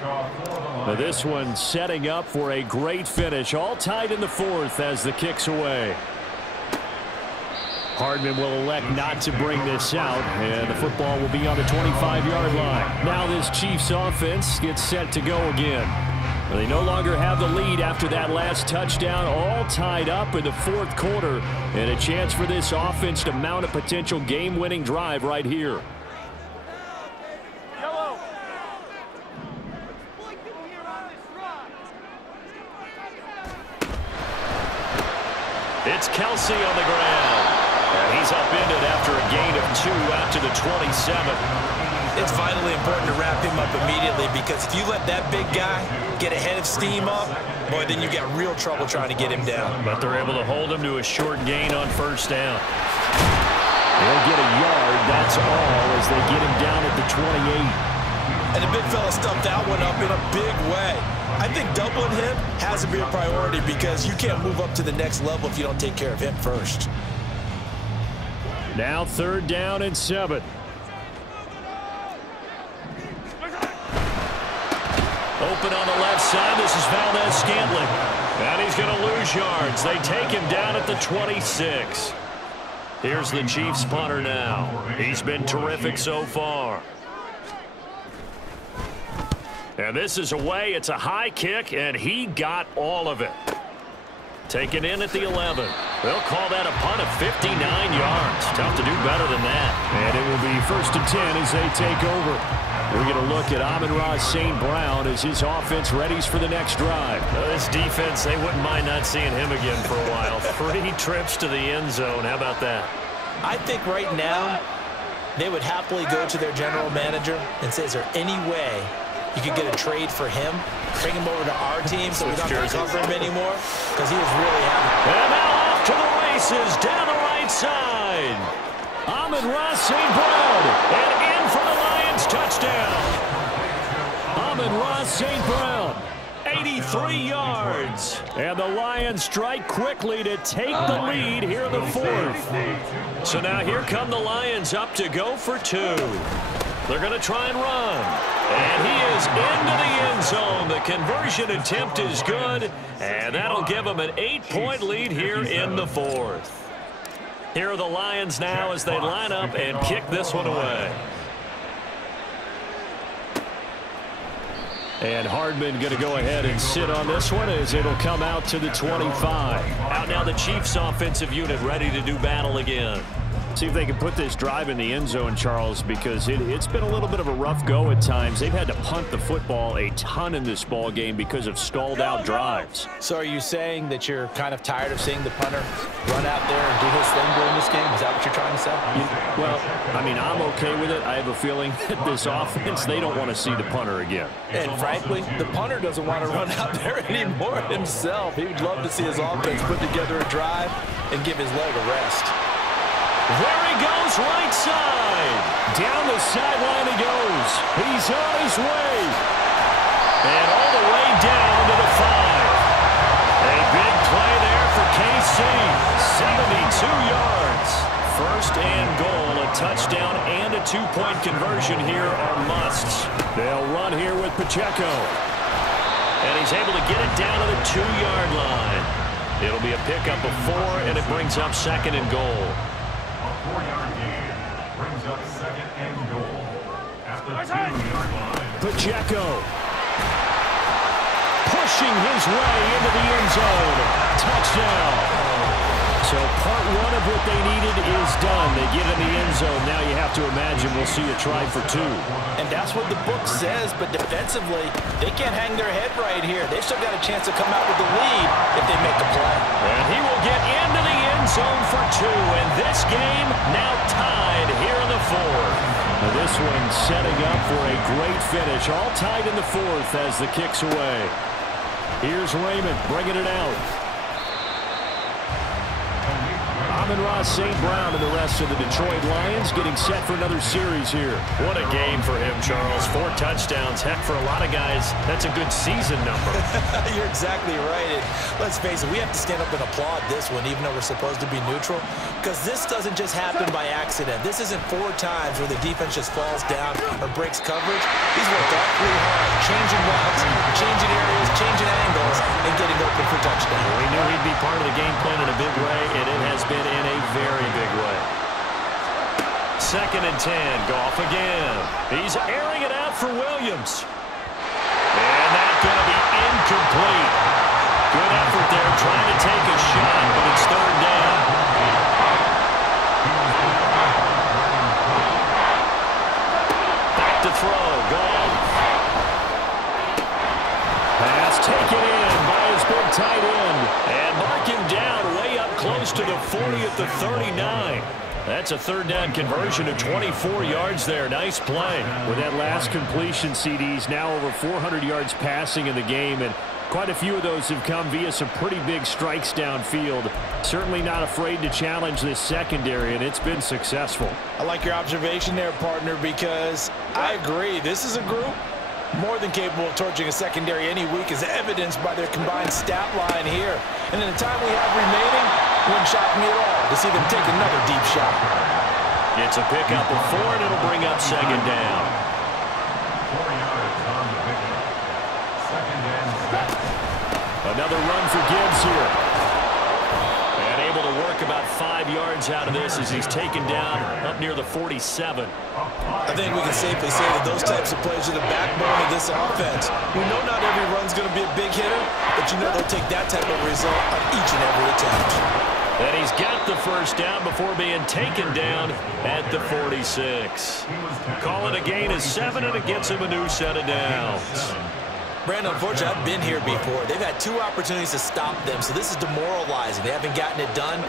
Now this one setting up for a great finish. All tied in the fourth as the kick's away. Hardman will elect not to bring this out, and the football will be on the 25-yard line. Now this Chiefs offense gets set to go again. They no longer have the lead after that last touchdown, all tied up in the fourth quarter, and a chance for this offense to mount a potential game-winning drive right here. It's Kelsey on the ground. And he's upended after a gain of 2 out to the 27. It's vitally important to wrap him up immediately, because if you let that big guy get a head of steam up, boy, then you've got real trouble trying to get him down. But they're able to hold him to a short gain on first down. They'll get a yard, that's all, as they get him down at the 28. And the big fella stuffed that one up in a big way. I think doubling him has to be a priority because you can't move up to the next level if you don't take care of him first. Now 3rd down and 7. Open on the left side. This is Valdez-Scantling. And he's going to lose yards. They take him down at the 26. Here's the Chiefs punter now. He's been terrific so far. And this is away. It's a high kick, and he got all of it. Taken in at the 11. They'll call that a punt of 59 yards. Tough to do better than that. And it will be 1st and 10 as they take over. We're going to look at Amon-Ra St. Brown as his offense readies for the next drive. This defense, they wouldn't mind not seeing him again for a while. 3 trips to the end zone. How about that? I think right now they would happily go to their general manager and say, is there any way you could get a trade for him, bring him over to our team so we don't have to cover him anymore? Because he is really happy. And now off to the races down the right side. Amon-Ra St. Brown. And in for the Lions touchdown. Amon-Ra St. Brown. 83 yards. And the Lions strike quickly to take the lead here in the 4th. So now here come the Lions up to go for 2. They're going to try and run. And he is into the end zone. The conversion attempt is good. And that'll give them an 8-point lead here in the 4th. Here are the Lions now as they line up and kick this one away. And Hardman going to go ahead and sit on this one as it'll come out to the 25. Out now the Chiefs offensive unit ready to do battle again. See if they can put this drive in the end zone, Charles, because it's been a little bit of a rough go at times. They've had to punt the football a ton in this ball game because of stalled out drives. So are you saying that you're kind of tired of seeing the punter run out there and do his thing during this game? Is that what you're trying to say? Well, I mean, I'm okay with it. I have a feeling that this offense, they don't want to see the punter again. And frankly, the punter doesn't want to run out there anymore himself. He would love to see his offense put together a drive and give his leg a rest. There he goes, right side. Down the sideline he goes. He's on his way. And all the way down to the 5. A big play there for KC. 72 yards. 1st and goal, a touchdown and a 2-point conversion here are musts. They'll run here with Pacheco. And he's able to get it down to the 2-yard line. It'll be a pickup of 4, and it brings up 2nd and goal. 4-yard gain brings up 2nd and goal at the 2-yard line. Pacheco pushing his way into the end zone. Touchdown. So part 1 of what they needed is done. They get in the end zone. Now you have to imagine we'll see a try for 2. And that's what the book says, but defensively, they can't hang their head right here. They've still got a chance to come out with the lead if they make a play. And he will get into the end zone for 2. And this game now tied here in the 4th. Now this one setting up for a great finish. All tied in the 4th as the kick's away. Here's Raymond bringing it out. Amon-Ra St. Brown and the rest of the Detroit Lions getting set for another series here. What a game for him, Charles. 4 touchdowns. Heck, for a lot of guys, that's a good season number. You're exactly right. And let's face it, we have to stand up and applaud this one, even though we're supposed to be neutral, because this doesn't just happen by accident. This isn't 4 times where the defense just falls down or breaks coverage. He's worked awfully hard, changing routes, changing areas, changing angles, and getting open for touchdown. We knew he'd be part of the game plan in a big way, and it has been in a very big way. 2nd and 10. Goff again. He's airing it out for Williams. And that's going to be incomplete. Good effort there trying to take a shot, but it's 3rd down. Back to throw. Goff. Pass taken in by his big tight end. And mark him down way up close to the 40 at the 39. That's a 3rd down conversion of 24 yards there. Nice play. With that last completion, CD's now over 400 yards passing in the game. And Quite a few of those have come via some pretty big strikes downfield. Certainly not afraid to challenge this secondary, and it's been successful. I like your observation there, partner, because I agree. This is a group more than capable of torching a secondary any week, as evidenced by their combined stat line here. And in the time we have remaining, it wouldn't shock me at all to see them take another deep shot. It's a pickup of 4, and it'll bring up second down. 4 yards on the pickup. Second and 7. Another run for Gibbs here. And able to work about 5 yards out of this as he's taken down up near the 47. I think we can safely say that those types of plays are the backbone of this offense. We know not every run's going to be a big hitter, but you know they'll take that type of result on each and every attempt. And he's got the first down before being taken down at the 46. Call it a gain of 7, and it gets him a new set of downs. Brandon, unfortunately, I've been here before. They've had 2 opportunities to stop them, so this is demoralizing. They haven't gotten it done.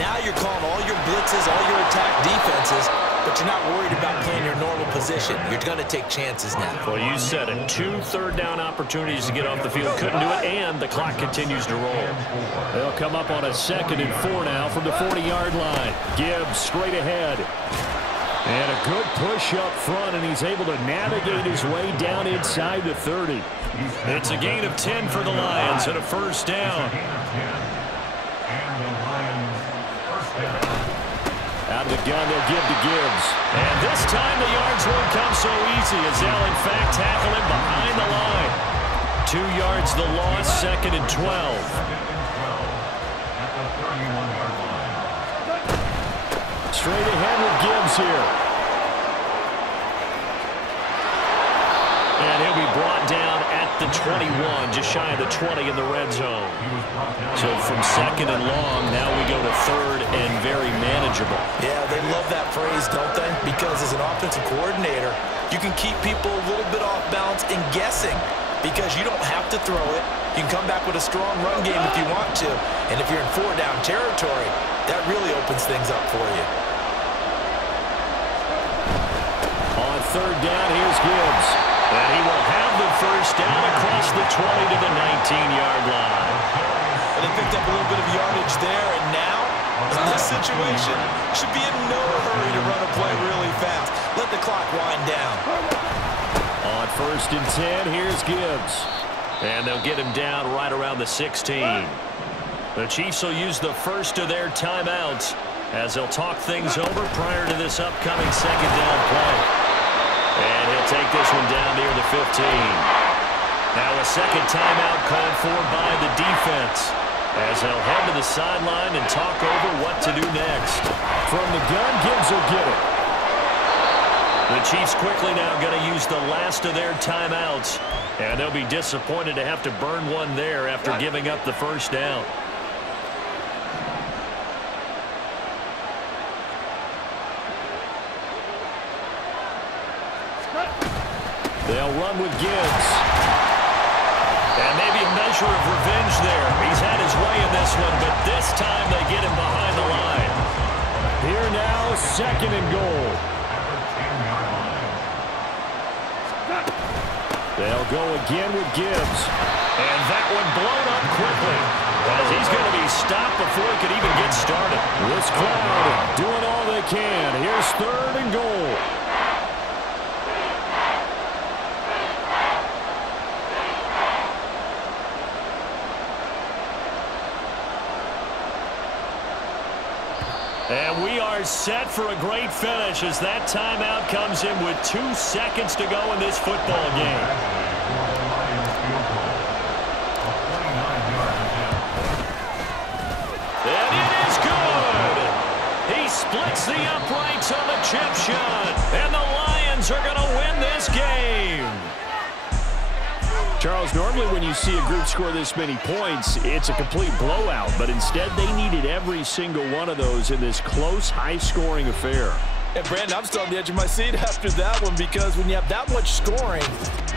Now you're calling all your blitzes, all your attack defenses, but you're not worried about playing your normal position. You're going to take chances now. Well, you said it. 2 third-down opportunities to get off the field. Couldn't do it, and the clock continues to roll. They'll come up on a 2nd and 4 now from the 40-yard line. Gibbs straight ahead. And a good push up front, and he's able to navigate his way down inside the 30. It's a gain of 10 for the Lions and a first down. Out of the gun, they'll give to Gibbs. And this time the yards won't come so easy as they'll, in fact, tackle him behind the line. 2 yards the loss, 2nd and 12. Straight ahead with Gibbs here. And he'll be brought down at the 21, just shy of the 20 in the red zone. So from 2nd and long, now we go to 3rd and very manageable. Yeah, they love that phrase, don't they? Because as an offensive coordinator, you can keep people a little bit off balance and guessing because you don't have to throw it. You can come back with a strong run game if you want to. And if you're in 4-down territory, that really opens things up for you. On 3rd down, here's Gibbs. And he will have the first down across the 20 to the 19-yard line. And they picked up a little bit of yardage there, and now, in this situation, should be in no hurry to run a play really fast. Let the clock wind down. On 1st and 10, here's Gibbs. And they'll get him down right around the 16. The Chiefs will use the first of their timeouts as they'll talk things over prior to this upcoming 2nd down play. And he'll take this one down near the 15. Now a 2nd timeout called for by the defense as they'll head to the sideline and talk over what to do next. From the gun, Gibbs will get it. The Chiefs quickly now going to use the last of their timeouts, and they'll be disappointed to have to burn one there after giving up the first down. They'll run with Gibbs. And maybe a measure of revenge there. He's had his way in this one, but this time they get him behind the line. Here now, 2nd and goal. They'll go again with Gibbs. And that one blown up quickly as he's going to be stopped before he could even get started. This crowd doing all they can. Here's 3rd and goal. And we are set for a great finish as that timeout comes in with 2 seconds to go in this football game. And it is good. He splits the uprights on the chip shot. And the Lions are going to win this game. Charles, normally when you see a group score this many points, it's a complete blowout. But instead, they needed every single one of those in this close, high-scoring affair. And Brandon, I'm still on the edge of my seat after that one because when you have that much scoring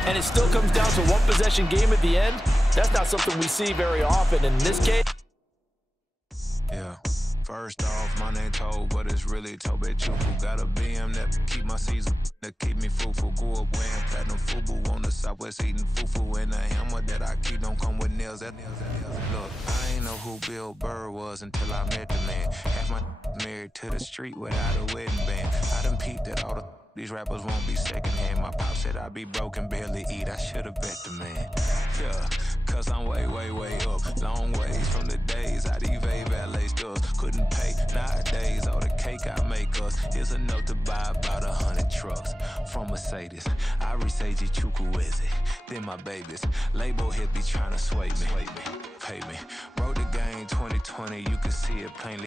and it still comes down to one possession game at the end, that's not something we see very often. In this case, yeah, First off, my name Toad, but it's really Tobe Chuku. Got a BM that keep my season, that keep me fruitful. Grew up wearing platinum FUBU on the Southwest eating fufu. And the hammer that I keep don't come with nails. Look, I ain't know who Bill Burr was until I met the man. Half my married to the street without a wedding band. I done peeped at all these rappers won't be secondhand. My pop said I'd be broke and barely eat. I should've bet the man. Yeah, cause I'm way, way, way up. Long ways from the days I evade valet stores. Couldn't pay nowadays. All the cake I make us is enough to buy about 100 trucks. From Mercedes, I Seiji Chukwueze. Then my babies, label hit be trying to sway me. Pay me. Wrote the game 2020, you can see it plainly.